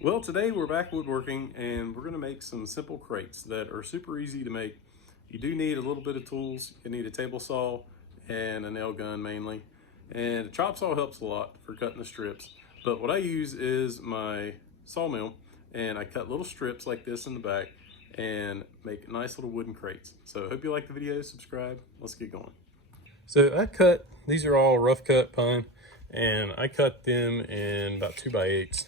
Well, today we're back woodworking and we're going to make some simple crates that are super easy to make. You do need a little bit of tools. You need a table saw and a nail gun mainly. And a chop saw helps a lot for cutting the strips. But what I use is my sawmill, and I cut little strips like this in the back and make nice little wooden crates. So I hope you like the video, subscribe, let's get going. So these are all rough cut pine, and I cut them in about 2x8s.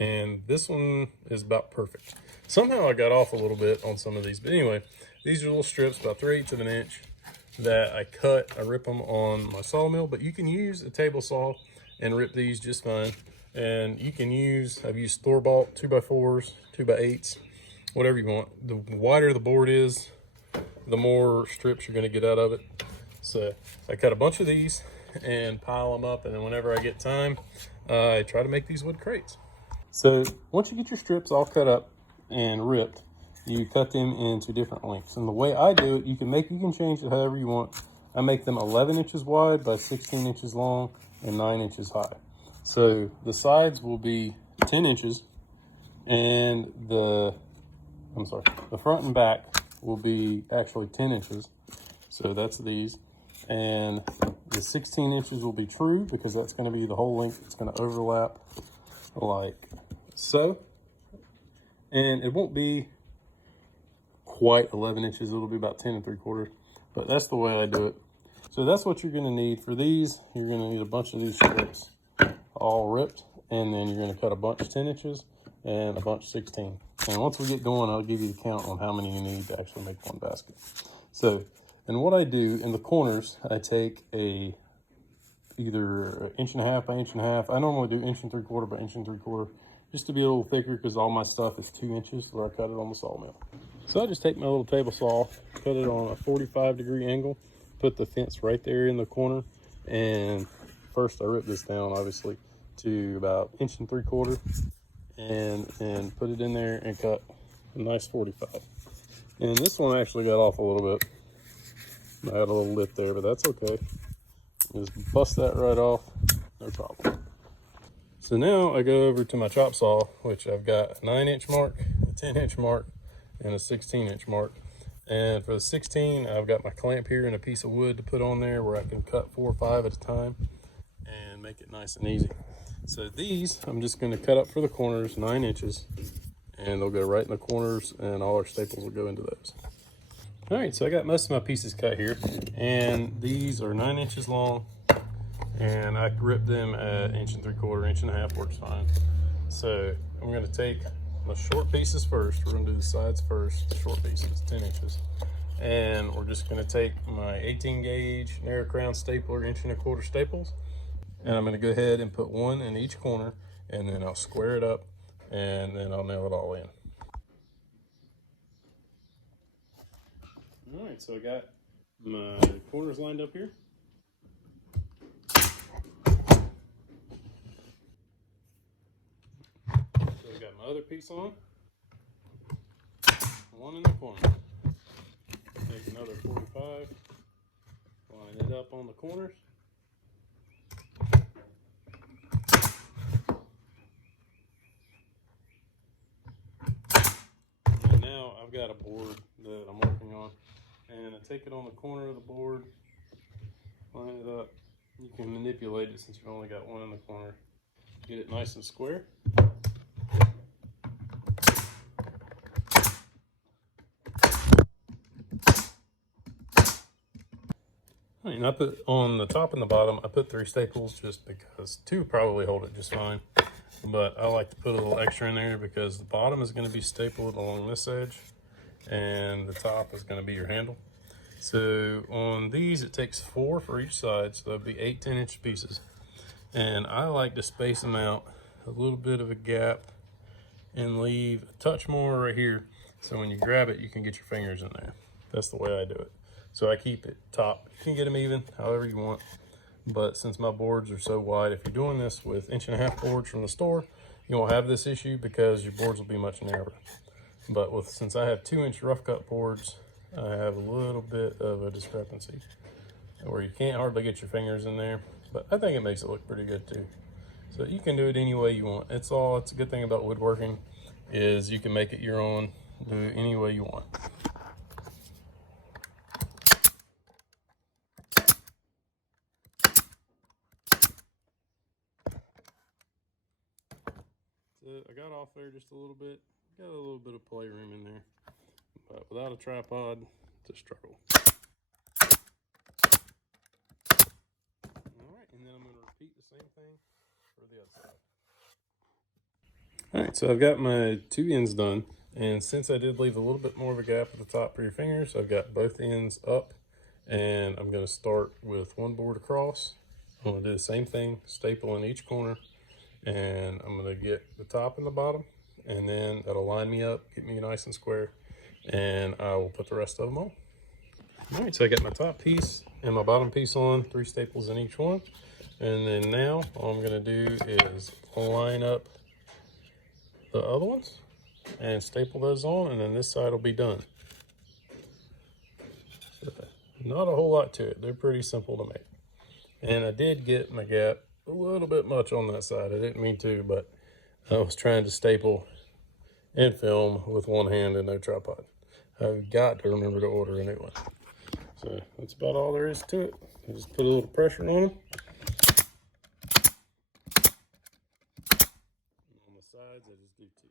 And this one is about perfect. Somehow I got off a little bit on some of these, but anyway, these are little strips about 3/8 of an inch that I cut. I rip them on my sawmill, but you can use a table saw and rip these just fine. And you can use, I've used store-bought 2x4s, 2x8s, whatever you want. The wider the board is, the more strips you're gonna get out of it. So I cut a bunch of these and pile them up, and then whenever I get time, I try to make these wood crates. So once you get your strips all cut up and ripped, you cut them into different lengths. And the way I do it, you can change it however you want. I make them 11 inches wide by 16 inches long and 9 inches high. So the sides will be 10 inches, and the front and back will be actually 10 inches. So that's these. And the 16 inches will be true because that's going to be the whole length. It's going to overlap like so, and it won't be quite 11 inches. It'll be about 10 3/4, but that's the way I do it. So that's what you're going to need for these. You're going to need a bunch of these strips all ripped, and then you're going to cut a bunch 10 inches and a bunch 16. And once we get going, I'll give you the count on how many you need to actually make one basket. So, and what I do in the corners, I take either 1.5 inches by 1.5 inches. I normally do 1 3/4 by 1 3/4, just to be a little thicker because all my stuff is 2 inches where I cut it on the sawmill. So I just take my little table saw, cut it on a 45-degree angle, put the fence right there in the corner, and first I rip this down obviously to about 1 3/4 and put it in there and cut a nice 45. And this one actually got off a little bit. I had a little lip there, but that's okay. Just bust that right off, no problem. So now I go over to my chop saw, which I've got a 9-inch mark, a 10-inch mark, and a 16-inch mark. And for the 16, I've got my clamp here and a piece of wood to put on there where I can cut 4 or 5 at a time and make it nice and easy. So these, I'm just going to cut up for the corners 9 inches, and they'll go right in the corners, and all our staples will go into those. All right, so I got most of my pieces cut here, and these are 9 inches long, and I ripped them at 1 3/4, 1.5 inches works fine. So I'm gonna take the short pieces first. We're gonna do the sides first, the short pieces, 10 inches. And we're just gonna take my 18 gauge narrow crown stapler, 1 1/4 staples, and I'm gonna go ahead and put one in each corner, and then I'll square it up, and then I'll nail it all in. All right, so I got my corners lined up here. So I got my other piece on, one in the corner. Take another 45, line it up on the corners. And now I've got a board that I'm working on, and I take it on the corner of the board, line it up. You can manipulate it since you've only got one in the corner. Get it nice and square. And I put on the top and the bottom, I put 3 staples just because 2 probably hold it just fine. But I like to put a little extra in there because the bottom is going to be stapled along this edge and the top is going to be your handle. So on these, it takes 4 for each side, so that'll be 8 10-inch pieces. And I like to space them out a little bit of a gap and leave a touch more right here, so when you grab it, you can get your fingers in there. That's the way I do it. So I keep it top. You can get them even, however you want. But since my boards are so wide, if you're doing this with 1.5 inch boards from the store, you won't have this issue because your boards will be much narrower. But since I have 2-inch rough cut boards, I have a little bit of a discrepancy where you can't hardly get your fingers in there. But I think it makes it look pretty good too. So you can do it any way you want. It's a good thing about woodworking is you can make it your own, do it any way you want. So I got off there just a little bit, got a little bit of playroom in there, but without a tripod, it's a struggle. All right, and then I'm going to repeat the same thing for the other side. All right, so I've got my two ends done, and since I did leave a little bit more of a gap at the top for your fingers, I've got both ends up, and I'm going to start with one board across. I'm going to do the same thing, staple in each corner, and I'm going to get the top and the bottom, and then that'll line me up, get me nice and square, and I will put the rest of them on. All right, so I got my top piece and my bottom piece on, 3 staples in each one, and then now all I'm going to do is line up the other ones and staple those on, and then this side will be done. So not a whole lot to it. They're pretty simple to make. And I did get my gap a little bit much on that side. I didn't mean to, but I was trying to staple and film with one hand and no tripod. I've got to remember to order a new one. So that's about all there is to it. I just put a little pressure on them. On the sides, I just do 2.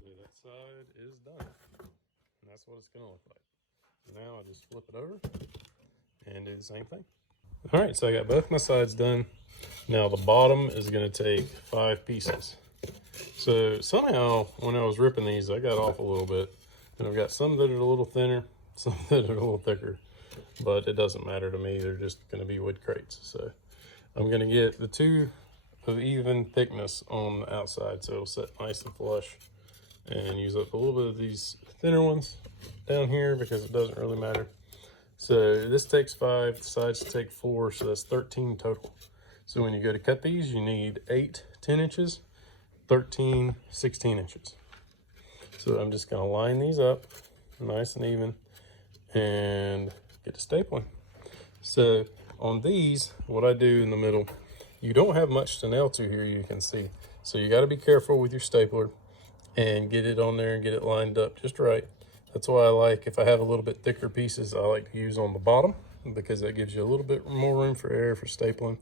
So that side is done. And that's what it's going to look like. Now I just flip it over and do the same thing. All right, so I got both my sides done. Now the bottom is going to take 5 pieces. So somehow when I was ripping these, I got off a little bit, and I've got some that are a little thinner, some that are a little thicker, but it doesn't matter to me. They're just going to be wood crates. So I'm going to get the 2 of even thickness on the outside, so it'll sit nice and flush, and use up a little bit of these thinner ones down here because it doesn't really matter. So this takes 5, the sides take 4, so that's 13 total. So when you go to cut these, you need 8 10 inches, 13 16 inches. So I'm just going to line these up nice and even and get to stapling. So on these, what I do in the middle, you don't have much to nail to here, you can see. So you got to be careful with your stapler and get it on there and get it lined up just right. That's why I like, if I have a little bit thicker pieces, I like to use on the bottom because that gives you a little bit more room for air for stapling,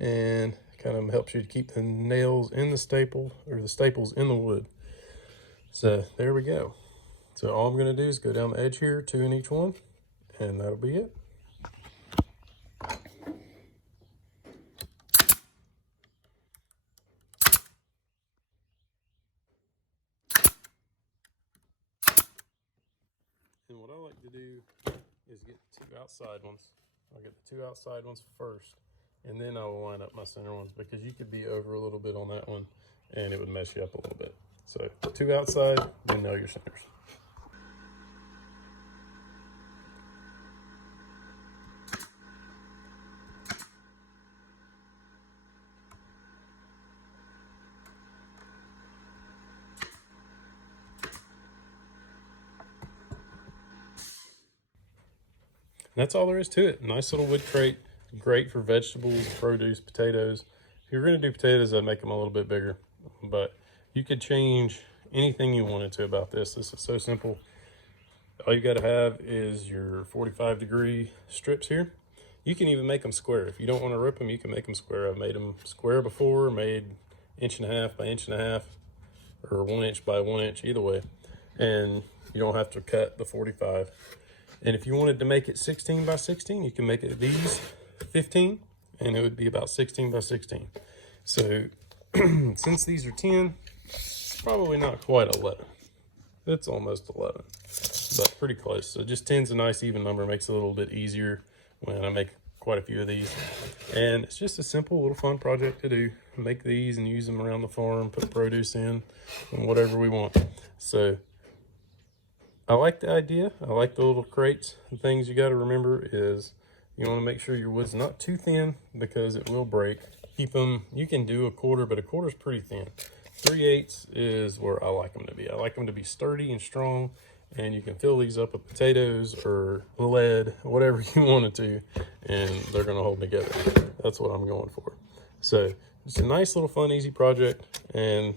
and kind of helps you to keep the nails in the staple, or the staples in the wood. So there we go. So all I'm going to do is go down the edge here, 2 in each one, and that'll be it. And what I like to do is get the 2 outside ones. I'll get the 2 outside ones first, and then I will line up my center ones, because you could be over a little bit on that one and it would mess you up a little bit. So 2 outside, then nail your centers. And that's all there is to it. Nice little wood crate, great for vegetables, produce, potatoes. If you're going to do potatoes, I'd make them a little bit bigger, but you could change anything you wanted to about this. This is so simple. All you got to have is your 45-degree strips here. You can even make them square. If you don't want to rip them, you can make them square. I've made them square before, made 1.5 by 1.5, or 1 inch by 1 inch, either way. And you don't have to cut the 45. And if you wanted to make it 16 by 16, you can make it these 15, and it would be about 16 by 16. So since these are 10, it's probably not quite 11. It's almost 11, but pretty close. So just 10's a nice even number, makes it a little bit easier when I make quite a few of these. And it's just a simple little fun project to do. Make these and use them around the farm, put produce in, and whatever we want. So I like the idea. I like the little crates. The things you got to remember is you want to make sure your wood's not too thin, because it will break. Keep them, you can do 1/4, but 1/4 is pretty thin. 3/8 is where I like them to be. I like them to be sturdy and strong, and you can fill these up with potatoes or lead, whatever you want it to, and they're gonna hold together. That's what I'm going for. So it's a nice little fun, easy project, and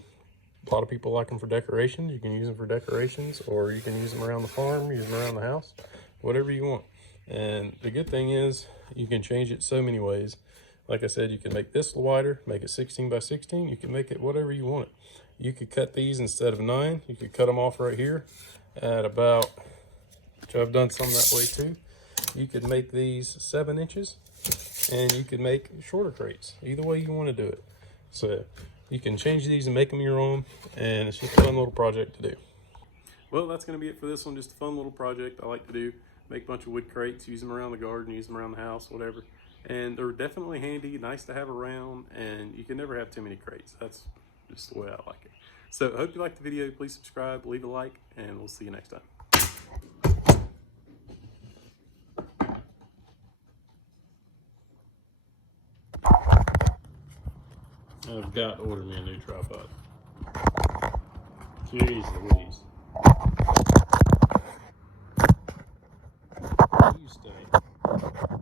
a lot of people like them for decoration. You can use them for decorations, or you can use them around the farm, use them around the house, whatever you want. And the good thing is you can change it so many ways. Like I said, you can make this wider, make it 16 by 16. You can make it whatever you want it. You could cut these instead of 9. You could cut them off right here at about, which I've done some that way too. You could make these 7 inches, and you could make shorter crates. Either way you want to do it. So you can change these and make them your own, and it's just a fun little project to do. Well, that's going to be it for this one. Just a fun little project I like to do. Make a bunch of wood crates, use them around the garden, use them around the house, whatever. And they're definitely handy, nice to have around, and you can never have too many crates. That's just the way I like it. So I hope you liked the video. Please subscribe, leave a like, and we'll see you next time. I've got to order me a new tripod. Jeez Louise. You stay.